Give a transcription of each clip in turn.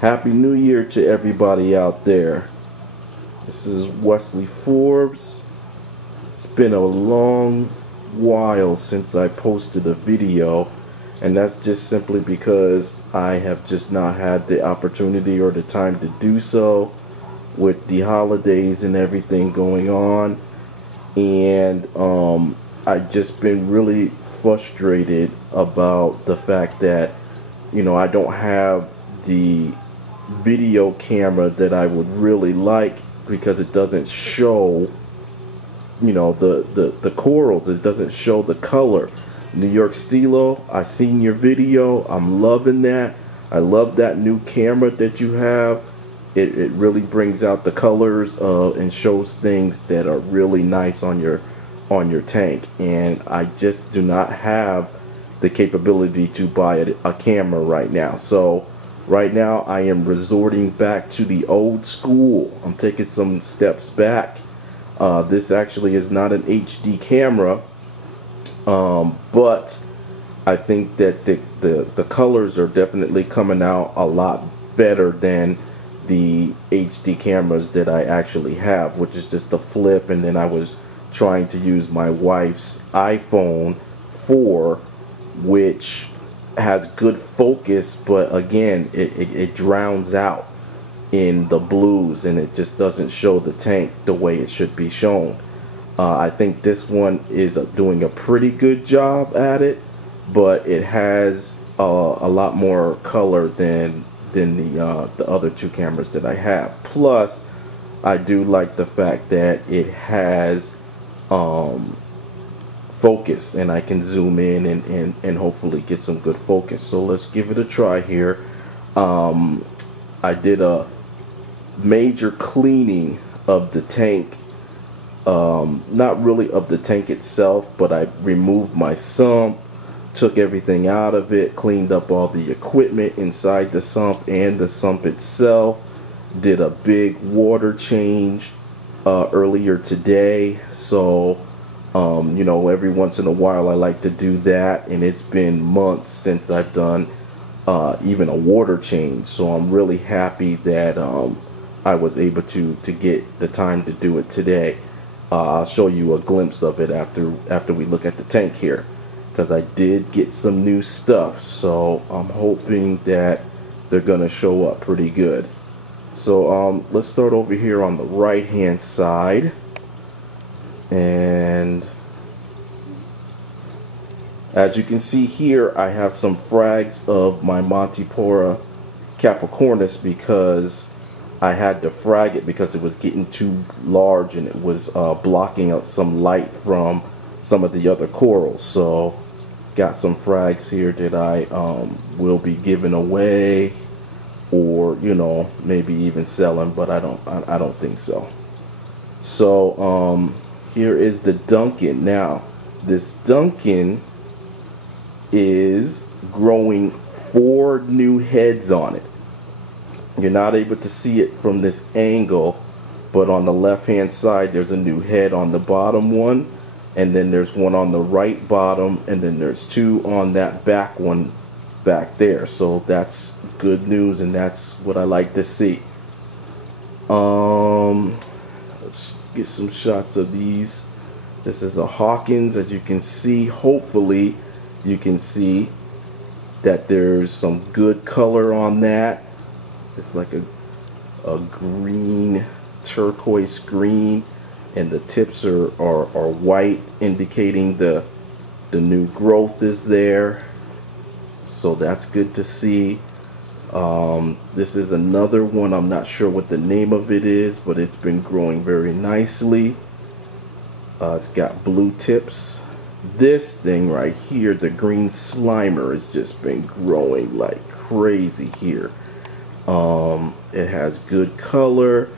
Happy New Year to everybody out there. This is Wesley Forbes. It's been a long while since I posted a video, and that's just simply because I have just not had the opportunity or the time to do so with the holidays and everything going on. And I've just been really frustrated about the fact that, I don't have the video camera that I would really like, because it doesn't show the corals. It doesn't show the color. New York Stilo, I seen your video. I'm loving that. I love that new camera that you have. It really brings out the colors and shows things that are really nice on your tank, and I just do not have the capability to buy a camera right now. So right now I am resorting back to the old school. I'm taking some steps back. This actually is not an HD camera, but I think that the colors are definitely coming out a lot better than the HD cameras that I actually have, which is just a flip, and then I was trying to use my wife's iPhone 4, which has good focus, but again it drowns out in the blues, and it just doesn't show the tank the way it should be shown. I think this one is doing a pretty good job at it, but it has a lot more color than the other two cameras that I have. Plus, I do like the fact that it has focus, and I can zoom in and hopefully get some good focus. So let's give it a try here. I did a major cleaning of the tank, not really of the tank itself, but I removed my sump, took everything out of it, cleaned up all the equipment inside the sump and the sump itself, did a big water change earlier today. So every once in a while I like to do that, and it's been months since I've done even a water change. So I'm really happy that I was able to get the time to do it today. I'll show you a glimpse of it after we look at the tank here, because I did get some new stuff, so I'm hoping that they're gonna show up pretty good. So let's start over here on the right hand side, and as you can see here, I have some frags of my Montipora capricornus, because I had to frag it because it was getting too large and it was blocking out some light from some of the other corals. So got some frags here that I will be giving away, or maybe even selling, but I don't think so. So here is the Duncan. Now this Duncan is growing 4 new heads on it. You're not able to see it from this angle, but on the left hand side there's a new head on the bottom one, and then there's one on the right bottom, and then there's 2 on that back one back there. So that's good news, and that's what I like to see. Let's get some shots of these. This is a Hawkins. As you can see, hopefully you can see that there's some good color on that. It's like a green, turquoise green, and the tips are white, indicating the new growth is there. So that's good to see. This is another one. I'm not sure what the name of it is, but it's been growing very nicely. It's got blue tips. This thing right here, the green Slimer, has just been growing like crazy here. It has good color.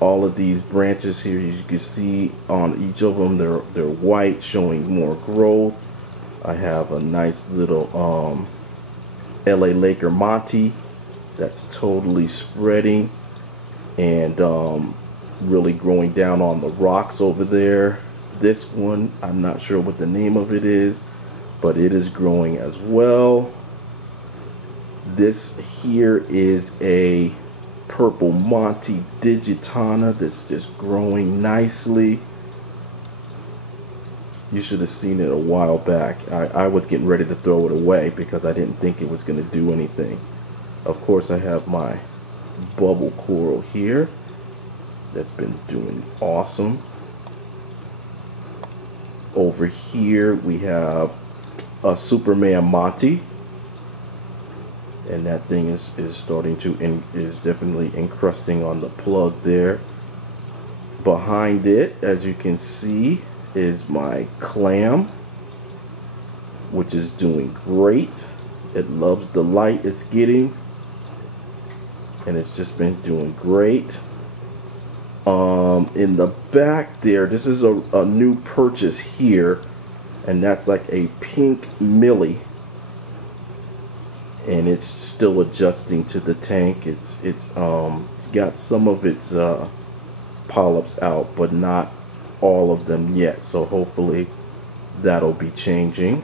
All of these branches here, as you can see on each of them, they're white, showing more growth. I have a nice little LA Laker Monty that's totally spreading and really growing down on the rocks over there. This one, I'm not sure what the name of it is, but it is growing as well. This here is a purple Monte Digitana that's just growing nicely. You should have seen it a while back. I was getting ready to throw it away because I didn't think it was going to do anything. Of course, I have my bubble coral here that's been doing awesome. Over here we have a Superman Monty, and that thing is starting to is definitely encrusting on the plug there. Behind it, as you can see, is my clam, which is doing great. It loves the light it's getting, and it's just been doing great. In the back there, this is a new purchase here, and that's like a pink Millie, and it's still adjusting to the tank. It's got some of its polyps out, but not all of them yet, so hopefully that'll be changing.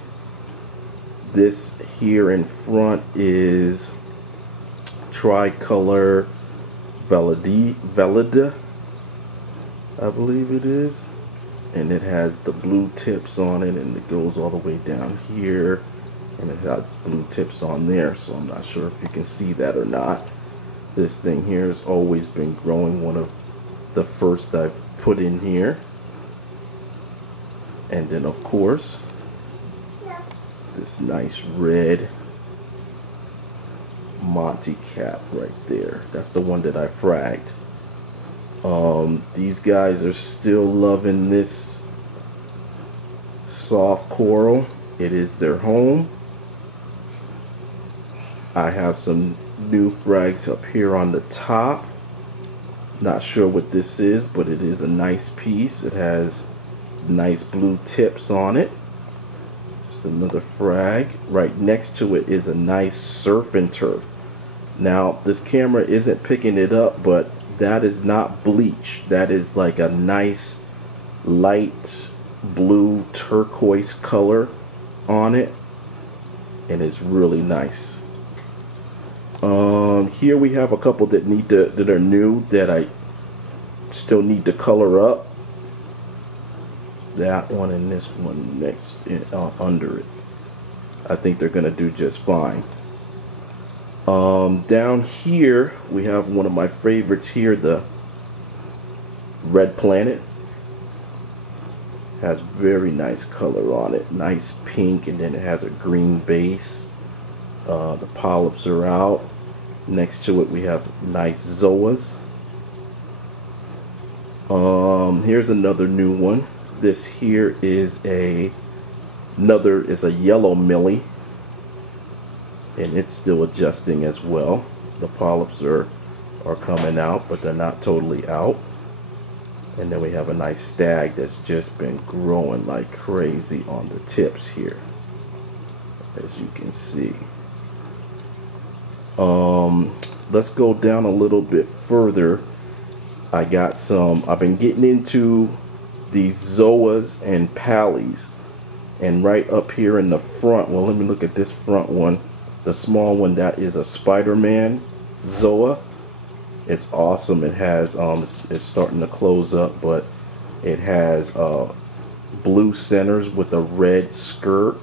This here in front is Tricolor Valida, I believe it is, and it has the blue tips on it, and it goes all the way down here, and it has blue tips on there, so I'm not sure if you can see that or not. This thing here has always been growing, one of the first I've put in here. And then of course, this nice red Monty cap right there. That's the one that I fragged. These guys are still loving this soft coral. It is their home. I have some new frags up here on the top. Not sure what this is, but it is a nice piece. It has nice blue tips on it. Just another frag. Right next to it is a nice surf and turf. Now this camera isn't picking it up, but that is not bleach. That is like a nice light blue turquoise color on it, and it's really nice. Here we have a couple that are new that I still need to color up. That one and this one next under it. I think they're gonna do just fine. Down here we have one of my favorites here, the Red Planet. Has very nice color on it, nice pink, and then it has a green base. The polyps are out. Next to it we have nice zoas. Here's another new one. This here is a yellow Millie, and it's still adjusting as well. The polyps are coming out, but they're not totally out. And then we have a nice stag that's just been growing like crazy on the tips here, as you can see. Let's go down a little bit further. I've been getting into these zoas and pallies, and right up here in the front, well, let me look at this front one, the small one, that is a Spider-Man zoa. It's awesome. It has it's starting to close up, but it has blue centers with a red skirt.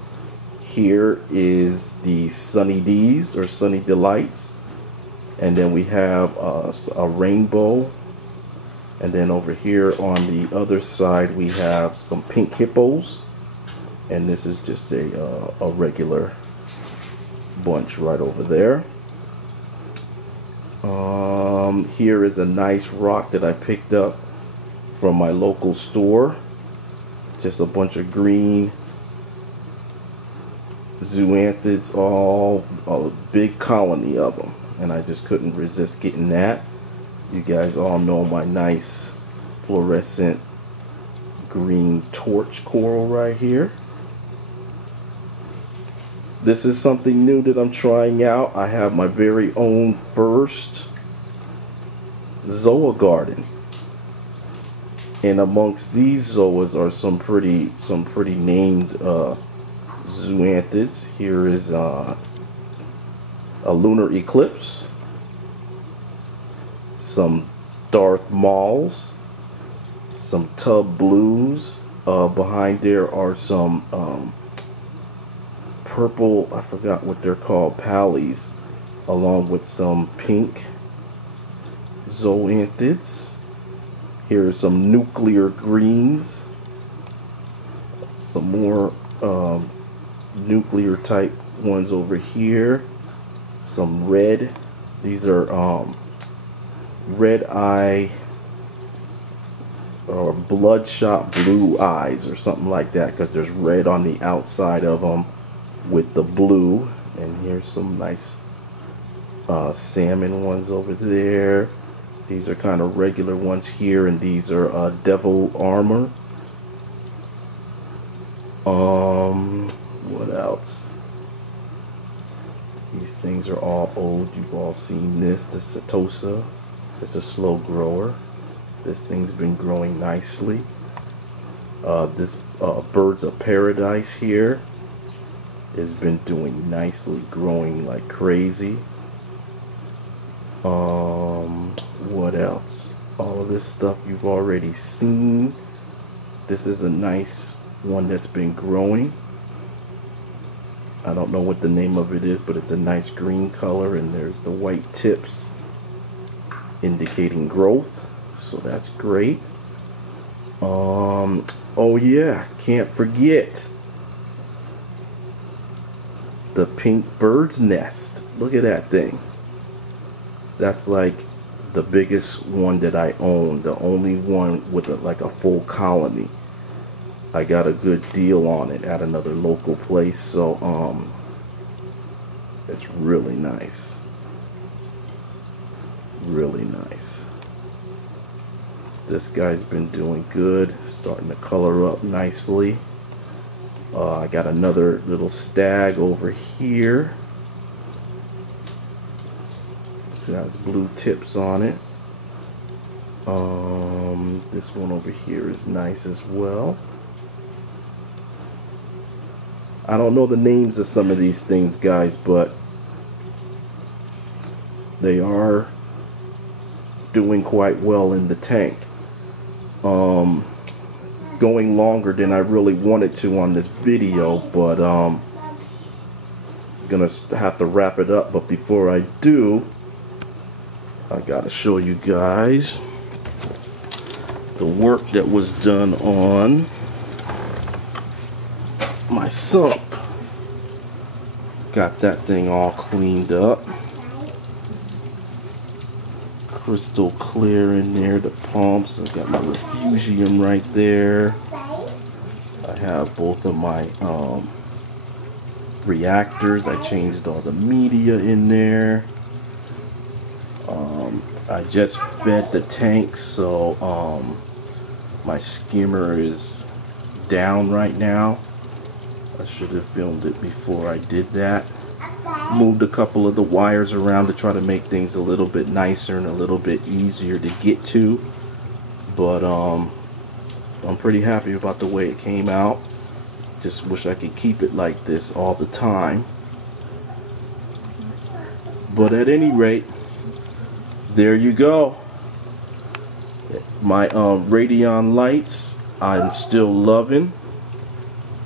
Here is the Sunny D's or Sunny Delights, and then we have a rainbow, and then over here on the other side we have some pink hippos, and this is just a regular bunch right over there. Here is a nice rock that I picked up from my local store. Just a bunch of green zoanthids, all a big colony of them, and I just couldn't resist getting that. You guys all know my nice fluorescent green torch coral right here. This is something new that I'm trying out. I have my very own first zoa garden, and amongst these zoas are some pretty zoanthids. Here is a lunar eclipse, some Darth Mauls, some Tub Blues. Behind there are some purple, I forgot what they're called, Pallies, along with some pink zoanthids. Here are some nuclear greens, some more nuclear type ones over here, some red. These are red eye or bloodshot blue eyes or something like that, because there's red on the outside of them with the blue. And here's some nice salmon ones over there. These are kind of regular ones here, and these are devil armor. What else? These things are all old. You've all seen this. The Setosa. It's a slow grower. This thing's been growing nicely. This Birds of Paradise here has been doing nicely, growing like crazy. What else? All of this stuff you've already seen. This is a nice one that's been growing. I don't know what the name of it is, but it's a nice green color, and there's the white tips indicating growth, so that's great. Oh yeah, can't forget the pink bird's nest. Look at that thing. That's like the biggest one that I own, the only one with like a full colony. I got a good deal on it at another local place, so it's really nice. Really nice. This guy's been doing good, starting to color up nicely. I got another little stag over here. It has blue tips on it. This one over here is nice as well. I don't know the names of some of these things, guys, but they are doing quite well in the tank. Going longer than I really wanted to on this video, but gonna have to wrap it up. But before I do, I gotta show you guys the work that was done on my sump. Got that thing all cleaned up, crystal clear in there. The pumps, I've got my refugium right there. I have both of my reactors. I changed all the media in there. I just fed the tank, so my skimmer is down right now. I should have filmed it before I did that. Moved a couple of the wires around to try to make things a little bit nicer and a little bit easier to get to, but I'm pretty happy about the way it came out. Just wish I could keep it like this all the time, but at any rate, there you go. My Radion lights, I'm still loving.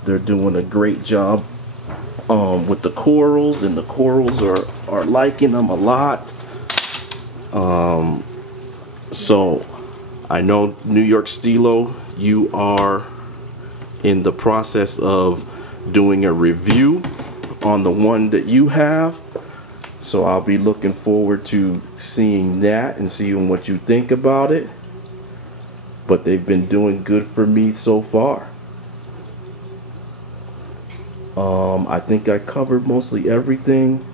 They're doing a great job with the corals, and the corals are liking them a lot. So I know New York Stilo, you are in the process of doing a review on the one that you have, so I'll be looking forward to seeing that and seeing what you think about it. But they've been doing good for me so far. I think I covered mostly everything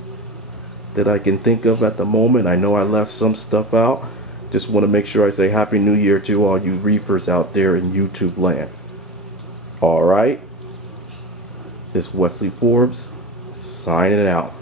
that I can think of at the moment. I know I left some stuff out. Just want to make sure I say Happy New Year to all you reefers out there in YouTube land. Alright, it's Wesley Forbes signing out.